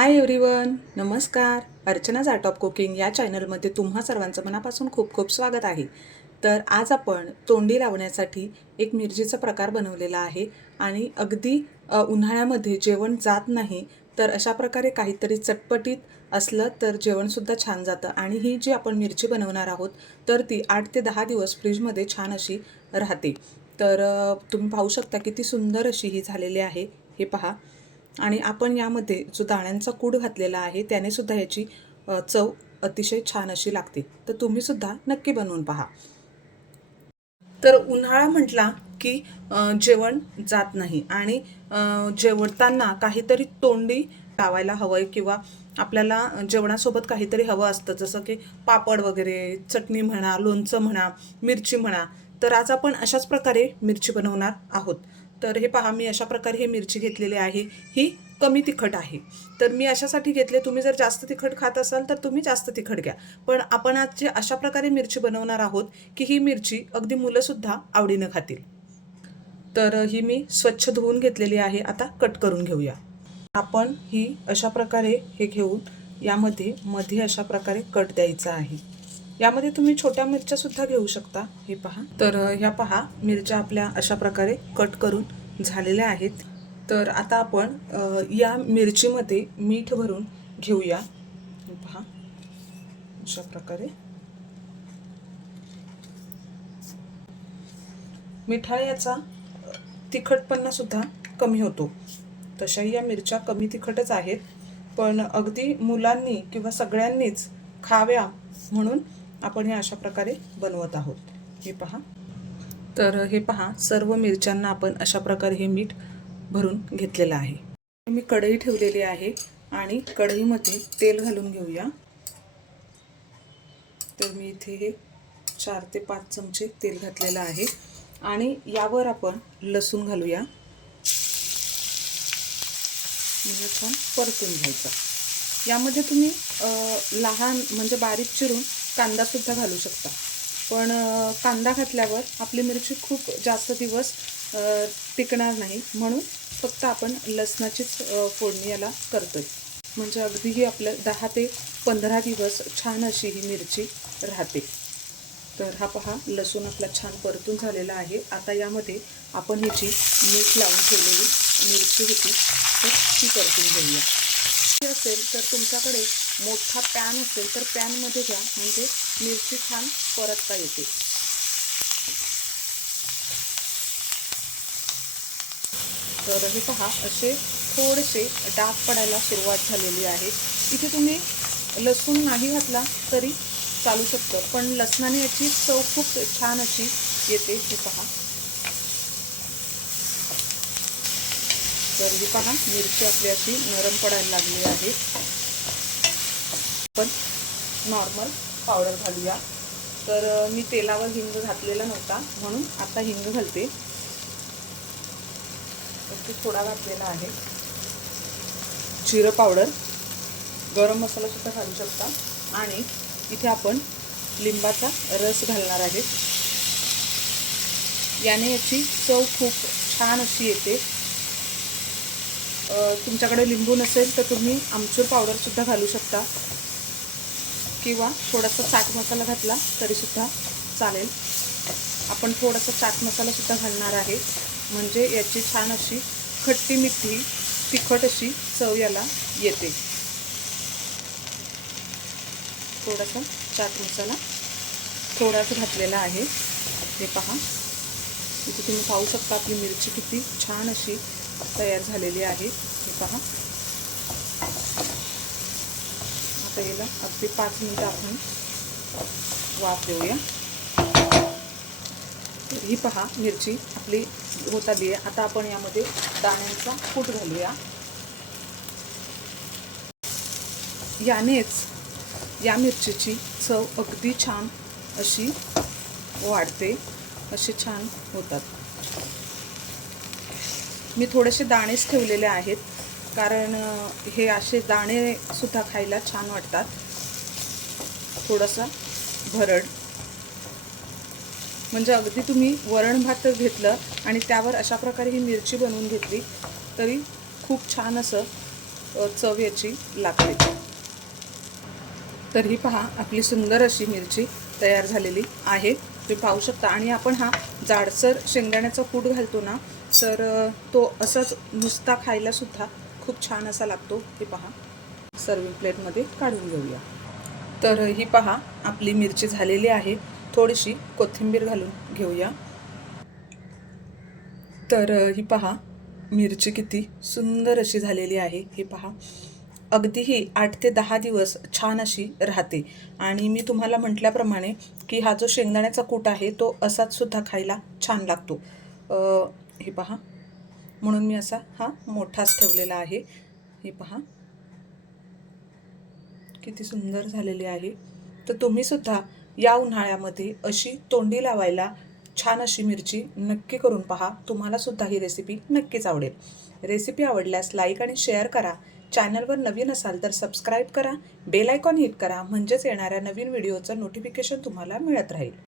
Hi everyone नमस्कार. अर्चनाज art of cooking या चॅनलमध्ये तुम्हा सर्वांचं मनापासून खूप खूप स्वागत आहे. तर आज आपण तोंडी लावण्यासाठी एक मिरचीचा प्रकार बनवलेला आहे आणि अगदी उन्हाळ्यामध्ये जेवण जात नाही तर अशा प्रकारे काहीतरी चटपटीत असलं तर जेवणसुद्धा छान जातं आणि ही जी आपण मिरची बनवणार आहोत तर ती आठ ते दहा दिवस फ्रीजमध्ये छान अशी राहते. तर तुम्ही पाहू शकता किती सुंदर अशी ही झालेली आहे. हे पहा. आणि आपण यामध्ये जो दाण्यांचा कूड घातलेला आहे त्याने सुद्धा याची चव अतिशय छान अशी लागते. तर तुम्ही सुद्धा नक्की बनवून पहा. तर उन्हाळा म्हटला की जेवण जात नाही आणि जेवताना काहीतरी तोंडी लावायला हवंय किंवा आपल्याला जेवणासोबत काहीतरी हवं असतं जसं की पापड वगैरे चटणी म्हणा लोणचं म्हणा मिरची म्हणा तर आज आपण अशाच प्रकारे मिरची बनवणार आहोत. तर हे पहा मी अशा प्रकारे हे मिरची घेतलेली आहे. ही कमी तिखट आहे. तर मी अशासाठी घेतले तुम्ही जर जास्त तिखट खात असाल तर तुम्ही जास्त तिखट घ्या. पण आपण आज जे अशा प्रकारे मिरची बनवणार आहोत की ही मिरची अगदी मुलंसुद्धा आवडीनं खातील. तर ही मी स्वच्छ धुवून घेतलेली आहे. आता कट करून घेऊया. आपण ही अशा प्रकारे हे घेऊन यामध्ये मध्ये अशा प्रकारे कट द्यायचा आहे. यामध्ये तुम्ही छोट्या मिरच्या सुद्धा घेऊ शकता. हे पहा. तर ह्या पहा मिरच्या आपल्या अशा प्रकारे कट करून झालेल्या आहेत. तर आता आपण या मिरचीमध्ये मीठ भरून घेऊया. हे पहा. अशा प्रकारे. मिठाळ्याचा याचा तिखटपणा सुद्धा कमी होतो. तशाही या मिरच्या कमी तिखटच आहेत. पण अगदी मुलांनी किंवा सगळ्यांनीच खाव्या म्हणून आपण हे अशा प्रकारे बनवत आहोत. हे पहा. तर हे पहा सर्व मिरच्यांना आपण अशा प्रकारे हे मीठ भरून घेतलेलं आहे. मी कढई ठेवलेली आहे आणि कढईमध्ये तेल घालून घेऊया. तर मी इथे हे चार ते पाच चमचे तेल घातलेलं आहे आणि यावर आपण लसूण घालूया. म्हणजे परतून घ्यायचा. यामध्ये तुम्ही लहान म्हणजे बारीक चिरून कांदासुद्धा घालू शकता. पण कांदा घातल्यावर आपली मिरची खूप जास्त दिवस टिकणार नाही. म्हणून फक्त आपण लसणाचीच फोडणी याला करतोय. म्हणजे अगदीही आपलं दहा ते पंधरा दिवस छान अशी ही मिरची राहते. तर हा पहा लसूण आपला छान परतून झालेला आहे. आता यामध्ये आपण ह्याची मीठ लावून ठेवलेली मिरची होती. तर ती परतून घेऊया. मिरची असेल तर तुमच्याकडे मोठा पॅन असेल तर पॅनमध्ये घ्या. म्हणजे मिरची छान परतता येते. तर हे पहा असे थोडेसे डाग पडायला सुरुवात झालेली आहे. इथे तुम्ही लसूण नाही घातला तरी चालू शकतं पण लसणाने याची चव खूप छान अशी येते. हे पहा. तर ही पहा मिरची आपली अशी नरम पडायला लागली आहे. पण नॉर्मल पावडर घालूया. तर मी तेलावर हिंग घातलेला नव्हता म्हणून आता हिंग घालते. थोडा घातलेला आहे. जिरं पावडर गरम मसाला सुद्धा घालू शकता. आणि इथे आपण लिंबाचा रस घालणार आहे. याने याची चव खूप छान अशी येते. तुमच्याकडे लिंबू नसेल तर तुम्ही आमचूर पावडरसुद्धा घालू शकता. किंवा थोडासा चाट मसाला घातला तरीसुद्धा चालेल. आपण थोडासा चाट मसालासुद्धा घालणार आहे. म्हणजे याची छान अशी खट्टी मिठी तिखट अशी चव याला येते. थोडासा चाट मसाला थोडाच घातलेला आहे. हे पहा. इथे तुम्ही पाहू शकता आपली मिरची किती छान अशी तयार झालेली आहे. हे पहा. आता याला अगदी पाच मिनिटं आपण वाफ देऊया. ही पहा मिरची आपली होत आली आहे. आता आपण यामध्ये दाण्यांचा कूट घालूया. यानेच या मिरचीची चव अगदी छान अशी वाढते असे छान होतात. मी थोडेसे दाणेच ठेवलेले आहेत. कारण हे असे दाणे सुद्धा खायला छान वाटतात. थोडासा भरड. म्हणजे अगदी तुम्ही वरण भात घेतलं आणि त्यावर अशा प्रकारे ही मिरची बनवून घेतली तरी खूप छान असं चव याची लागते. तर ही पहा आपली सुंदर अशी मिरची तयार झालेली आहे. तुम्ही पाहू शकता. आणि आपण हा जाडसर शेंगदाण्याचा कूट घालतो ना तर तो असाच नुसता खायलासुद्धा खूप छान असा लागतो. हे पहा. सर्विंग प्लेटमध्ये काढून घेऊया. तर ही पहा आपली मिरची झालेली आहे. थोडीशी कोथिंबीर घालून घेऊया. तर ही पहा मिरची किती सुंदर अशी झालेली आहे. ही पहा. अगदीही आठ ते दहा दिवस छान अशी राहते. आणि मी तुम्हाला म्हटल्याप्रमाणे की हा जो शेंगदाण्याचा कूट आहे तो असाच सुद्धा खायला छान लागतो. हे पहा. म्हणून मी असा हा मोठाच ठेवलेला आहे. हे पहा. किती सुंदर झालेली आहे. तर तुम्ही सुद्धा या उन्हाळ्यामध्ये अशी तोंडी लावायला छान अशी मिरची नक्की करून पहा. तुम्हालासुद्धा ही रेसिपी नक्कीच आवडेल. रेसिपी आवडल्यास लाईक आणि शेअर करा. चॅनलवर नवीन असाल तर सबस्क्राईब करा. बेल आयकॉन हिट करा. म्हणजेच येणाऱ्या नवीन व्हिडिओचं नोटिफिकेशन तुम्हाला मिळत राहील.